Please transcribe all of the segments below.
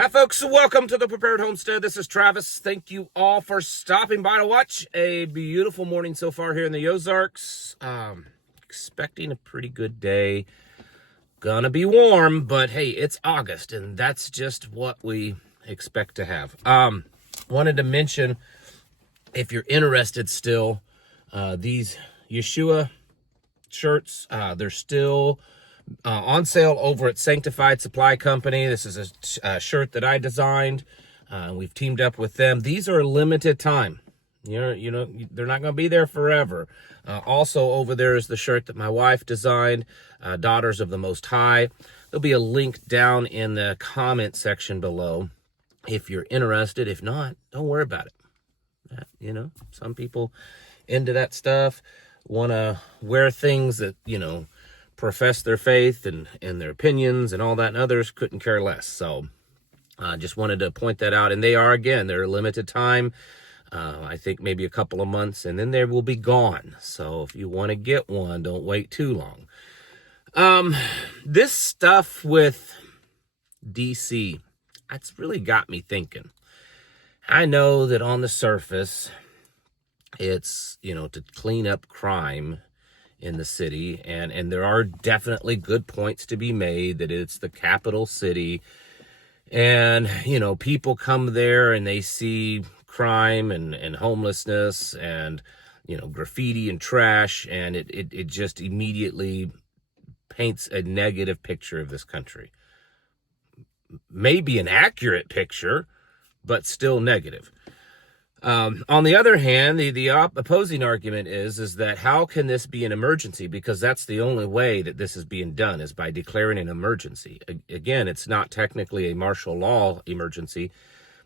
Hi, folks. Welcome to the Prepared Homestead. This is Travis. Thank you all for stopping by to watch. A beautiful morning so far here in the Ozarks. Expecting a pretty good day. Gonna be warm, but hey, it's August, and that's just what we expect to have. Wanted to mention, if you're interested still, these Yeshua shirts, they're still on sale over at Sanctified Supply Company. This is a shirt that I designed. We've teamed up with them. These are a limited time. They're not going to be there forever. Also over there is the shirt that my wife designed, Daughters of the Most High. There'll be a link down in the comment section below if you're interested. If not, don't worry about it. Some people into that stuff want to wear things that, profess their faith and their opinions and all that, and others couldn't care less. So just wanted to point that out. And they're a limited time. I think maybe a couple of months, and then they will be gone. So if you want to get one, don't wait too long. This stuff with DC, it's really got me thinking. I know that on the surface, it's, to clean up crime in the city, and there are definitely good points to be made that it's the capital city, and people come there and they see crime and homelessness and graffiti and trash, and it just immediately paints a negative picture of this country. Maybe an accurate picture, but still negative. On the other hand, the opposing argument is that how can this be an emergency? Because that's the only way that this is being done, is by declaring an emergency. Again, it's not technically a martial law emergency,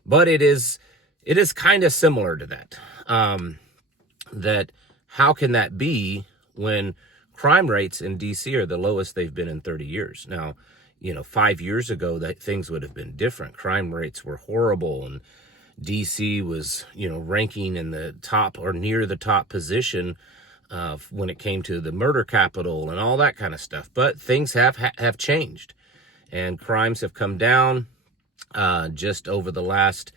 but it is kind of similar to that. That how can that be when crime rates in DC are the lowest they've been in 30 years? Now, 5 years ago, that things would have been different. Crime rates were horrible, and DC was, ranking in the top or near the top position when it came to the murder capital and all that kind of stuff. But things have changed, and crimes have come down just over the last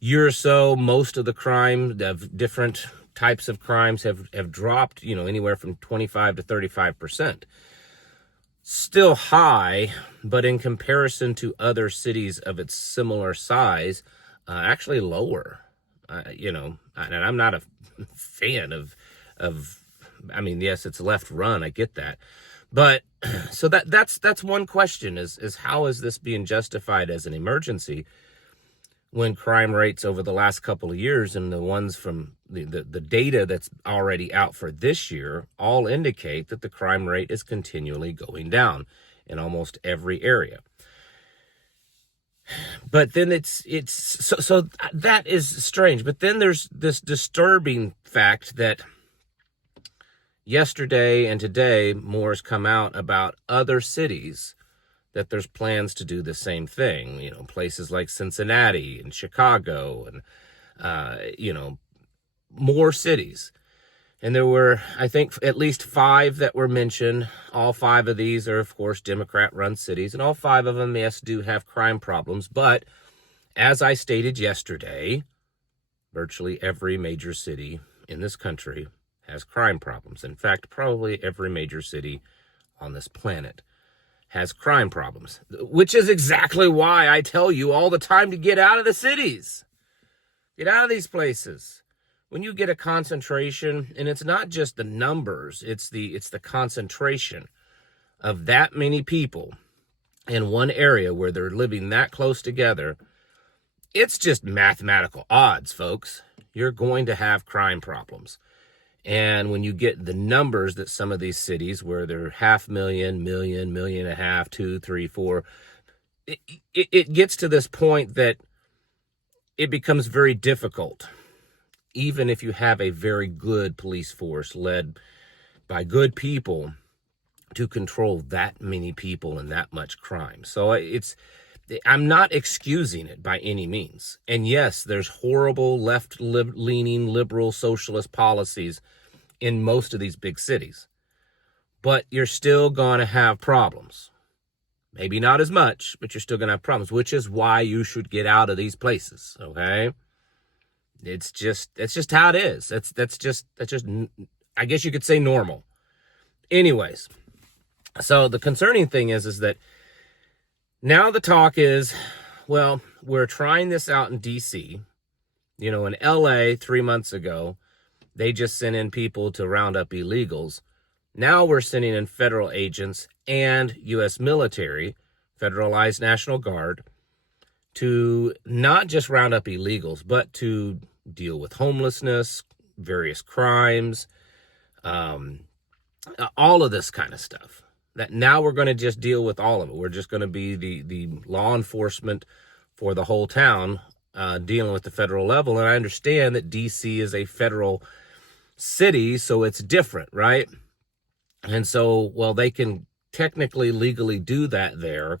year or so. Most of the crime, of different types of crimes, have dropped, anywhere from 25 to 35%. Still high, but in comparison to other cities of its similar size, actually lower. And I'm not a fan of, yes, it's left run. I get that. But so that's one question is how is this being justified as an emergency when crime rates over the last couple of years and the ones from the data that's already out for this year all indicate that the crime rate is continually going down in almost every area. But then so that is strange. But then there's this disturbing fact that yesterday and today more has come out about other cities that there's plans to do the same thing. Places like Cincinnati and Chicago and, more cities. And there were, I think, at least 5 that were mentioned. All 5 of these are, of course, Democrat-run cities. And all 5 of them, yes, do have crime problems. But as I stated yesterday, virtually every major city in this country has crime problems. In fact, probably every major city on this planet has crime problems, which is exactly why I tell you all the time to get out of the cities. Get out of these places. When you get a concentration, and it's not just the numbers, it's the concentration of that many people in one area where they're living that close together, it's just mathematical odds, folks. You're going to have crime problems. And when you get the numbers that some of these cities where they're 500,000, million, 1.5 million, 2, 3, 4, it gets to this point that it becomes very difficult, even if you have a very good police force led by good people, to control that many people and that much crime. So I'm not excusing it by any means. And yes, there's horrible left-leaning liberal socialist policies in most of these big cities. But you're still going to have problems. Maybe not as much, but you're still going to have problems, which is why you should get out of these places, okay? It's just how it is. That's just I guess you could say normal. Anyways, so the concerning thing is that now the talk is, well, we're trying this out in DC. You know, in LA 3 months ago, they just sent in people to round up illegals. Now we're sending in federal agents and U.S. military, Federalized National Guard, to not just round up illegals, but to deal with homelessness, various crimes, all of this kind of stuff. That now we're going to just deal with all of it. We're just going to be the law enforcement for the whole town, dealing with the federal level. And I understand that D.C. is a federal city, so it's different, right? And so, well, they can technically legally do that there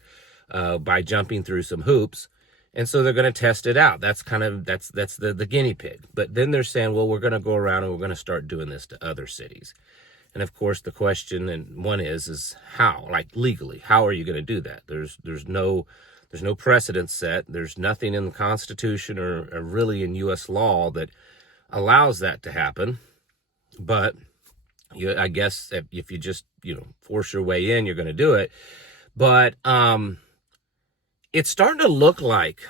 by jumping through some hoops. And so they're going to test it out. That's the guinea pig. But then they're saying, well, we're going to go around and we're going to start doing this to other cities. And of course, the question, and one is how, like legally, how are you going to do that? There's no precedent set. There's nothing in the Constitution or really in U.S. law that allows that to happen. But I guess if you just, force your way in, you're going to do it. But it's starting to look like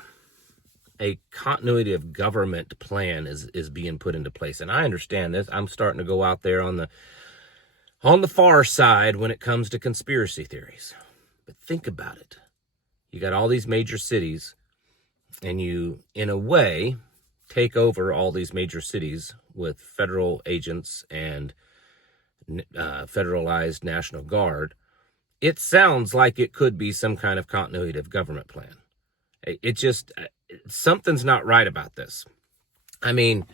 a continuity of government plan is being put into place. And I understand this. I'm starting to go out there on the far side when it comes to conspiracy theories. But think about it. You got all these major cities, and you, in a way, take over all these major cities with federal agents and Federalized National Guard. It sounds like it could be some kind of continuity of government plan. It just, something's not right about this. I mean,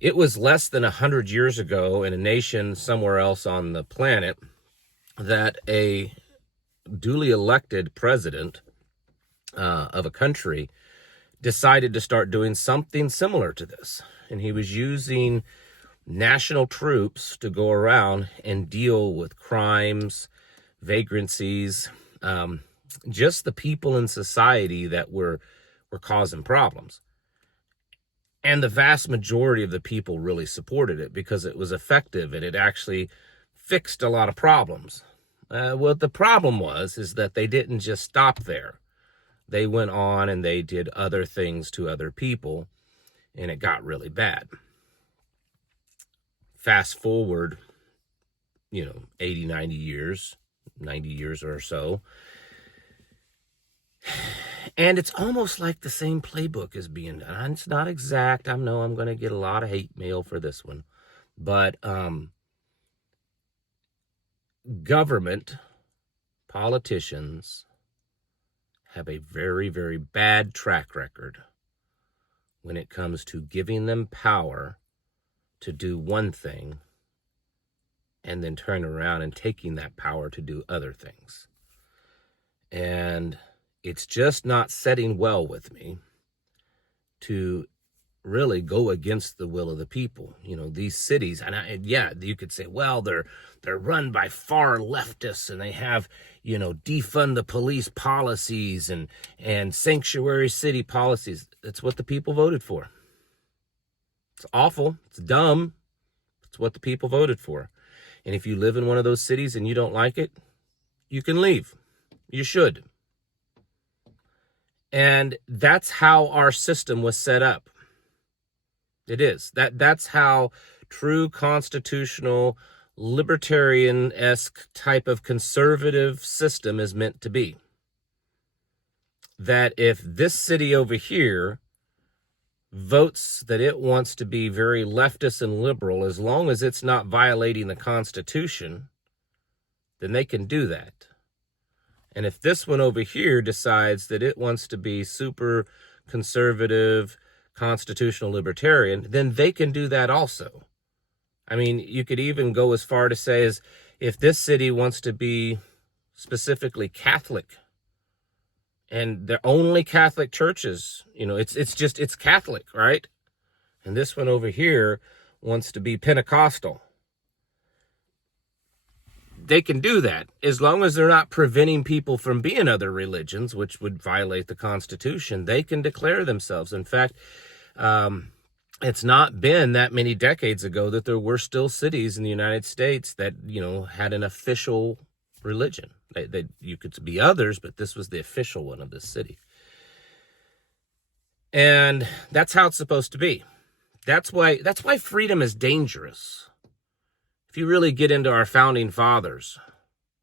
it was less than 100 years ago in a nation somewhere else on the planet that a duly elected president of a country decided to start doing something similar to this. And he was using national troops to go around and deal with crimes, vagrancies, just the people in society that were causing problems. And the vast majority of the people really supported it because it was effective and it actually fixed a lot of problems. What the problem is that they didn't just stop there. They went on and they did other things to other people, and it got really bad. Fast forward, 80, 90 years or so. And it's almost like the same playbook is being done. It's not exact. I know I'm going to get a lot of hate mail for this one. But government, politicians have a very, very bad track record when it comes to giving them power to do one thing and then turn around and taking that power to do other things. And it's just not setting well with me to really go against the will of the people. These cities, and you could say, well, they're run by far leftists and they have, defund the police policies and sanctuary city policies. It's what the people voted for. It's awful. It's dumb. It's what the people voted for. And if you live in one of those cities and you don't like it, you can leave. You should. And that's how our system was set up. It is. That's how true constitutional, libertarian-esque type of conservative system is meant to be. That if this city over here votes that it wants to be very leftist and liberal, as long as it's not violating the Constitution, then they can do that. And if this one over here decides that it wants to be super conservative, constitutional libertarian, then they can do that also. I mean, you could even go as far to say as if this city wants to be specifically Catholic, and they're only Catholic churches, it's Catholic, right? And this one over here wants to be Pentecostal. they can do that as long as they're not preventing people from being other religions, which would violate the Constitution. They can declare themselves. In fact, it's not been that many decades ago that there were still cities in the United States that, had an official religion. You could be others, but this was the official one of this city. And that's how it's supposed to be. That's why freedom is dangerous. If you really get into our founding fathers,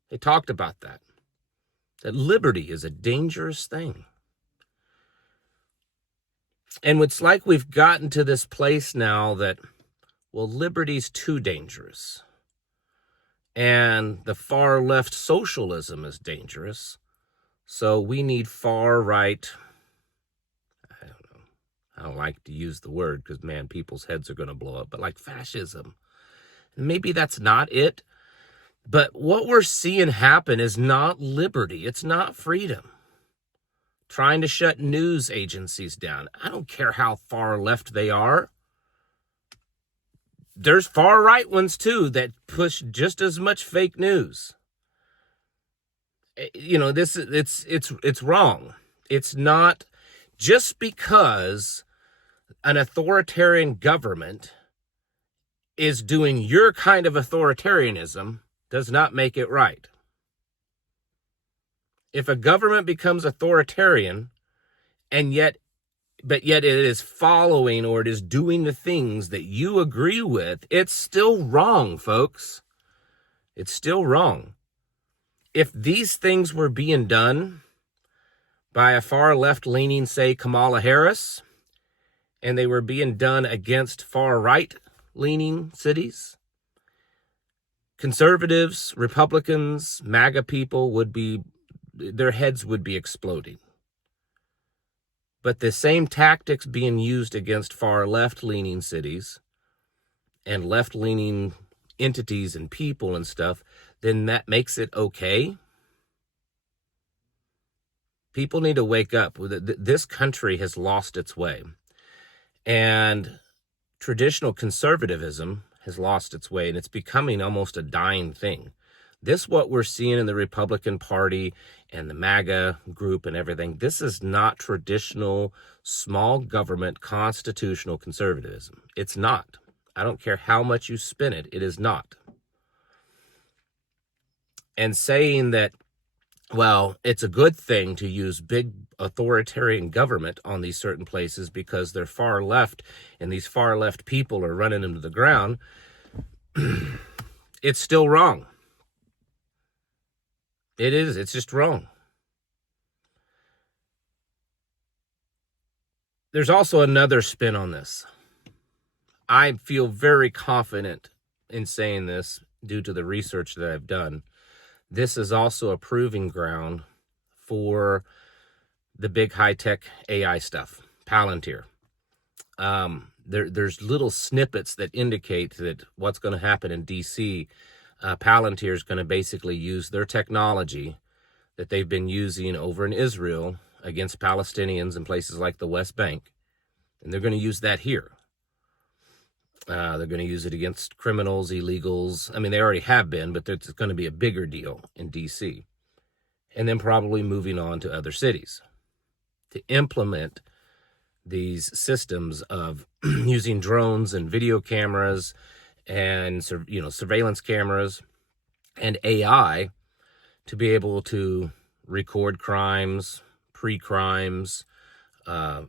they talked about that liberty is a dangerous thing. And it's like we've gotten to this place now that, liberty's too dangerous. And the far left socialism is dangerous. So we need far right, I don't know, I don't like to use the word because, man, people's heads are going to blow up, but like fascism. And maybe that's not it. But what we're seeing happen is not liberty. It's not freedom. Trying to shut news agencies down. I don't care how far left they are. There's far right ones too that push just as much fake news. It's wrong. It's not just because an authoritarian government is doing your kind of authoritarianism does not make it right. If a government becomes authoritarian but yet it is following or it is doing the things that you agree with, it's still wrong, folks. It's still wrong. If these things were being done by a far left-leaning, say, Kamala Harris, and they were being done against far right-leaning cities, conservatives, Republicans, MAGA people their heads would be exploding. But the same tactics being used against far left-leaning cities and left-leaning entities and people and stuff, then that makes it okay. People need to wake up. This country has lost its way. And traditional conservatism has lost its way, and it's becoming almost a dying thing. This, what we're seeing in the Republican Party and the MAGA group and everything, this is not traditional small government constitutional conservatism. It's not. I don't care how much you spin it. It is not. And saying that, it's a good thing to use big authoritarian government on these certain places because they're far left and these far left people are running them to the ground, it's still wrong. It is. It's just wrong. There's also another spin on this. I feel very confident in saying this due to the research that I've done. This is also a proving ground for the big high-tech AI stuff, Palantir. There's little snippets that indicate that what's going to happen in D.C., Palantir is going to basically use their technology that they've been using over in Israel against Palestinians in places like the West Bank, and they're going to use that here. They're going to use it against criminals, illegals. I mean, they already have been, but it's going to be a bigger deal in D.C. And then probably moving on to other cities to implement these systems of using drones and video cameras and surveillance cameras and AI to be able to record crimes, pre-crimes,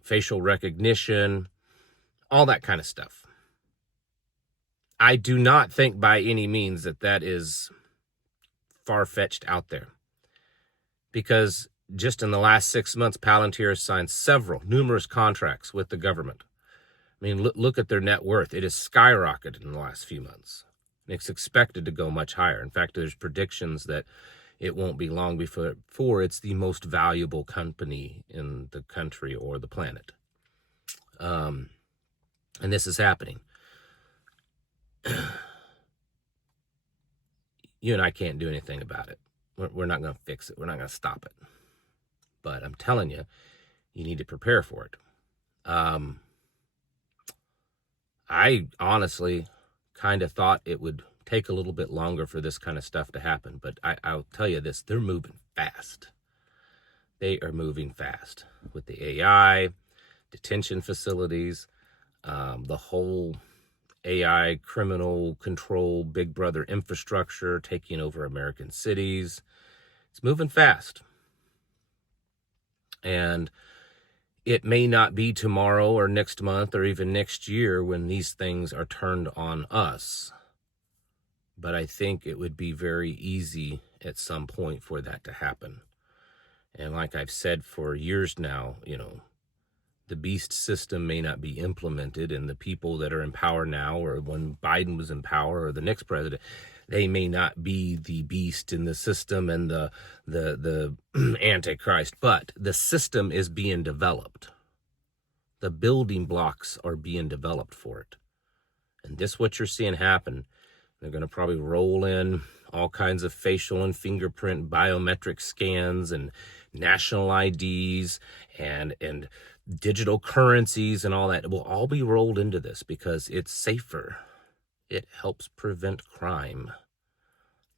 facial recognition, all that kind of stuff. I do not think by any means that is far-fetched out there, because just in the last 6 months, Palantir has signed numerous contracts with the government. I mean, look at their net worth. It has skyrocketed in the last few months. It's expected to go much higher. In fact, there's predictions that it won't be long before it's the most valuable company in the country or the planet. And this is happening. You and I can't do anything about it. We're not going to fix it. We're not going to stop it. But I'm telling you, you need to prepare for it. I honestly kind of thought it would take a little bit longer for this kind of stuff to happen. But I'll tell you this, they're moving fast. They are moving fast with the AI, detention facilities, the whole AI criminal control, Big Brother infrastructure taking over American cities. It's moving fast. And it may not be tomorrow or next month or even next year when these things are turned on us. But I think it would be very easy at some point for that to happen. And like I've said for years now, the beast system may not be implemented, and the people that are in power now, or when Biden was in power, or the next president, they may not be the beast in the system and the Antichrist, but the system is being developed. The building blocks are being developed for it. And this, what you're seeing happen, they're going to probably roll in all kinds of facial and fingerprint biometric scans and national IDs and digital currencies and all that. It will all be rolled into this because it's safer. It helps prevent crime.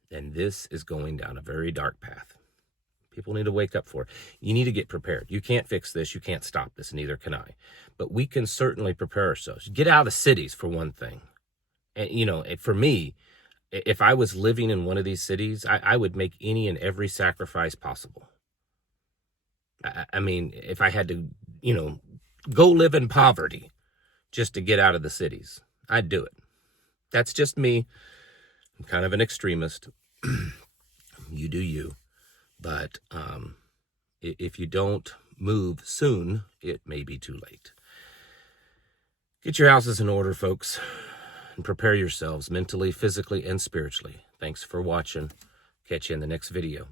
And this is going down a very dark path. People need to wake up for it. You need to get prepared. You can't fix this. You can't stop this. Neither can I. But we can certainly prepare ourselves. Get out of the cities, for one thing. And, for me, if I was living in one of these cities, I would make any and every sacrifice possible. I mean, if I had to, go live in poverty just to get out of the cities, I'd do it. That's just me. I'm kind of an extremist. You do you. But if you don't move soon, it may be too late. Get your houses in order, folks, and prepare yourselves mentally, physically, and spiritually. Thanks for watching. Catch you in the next video.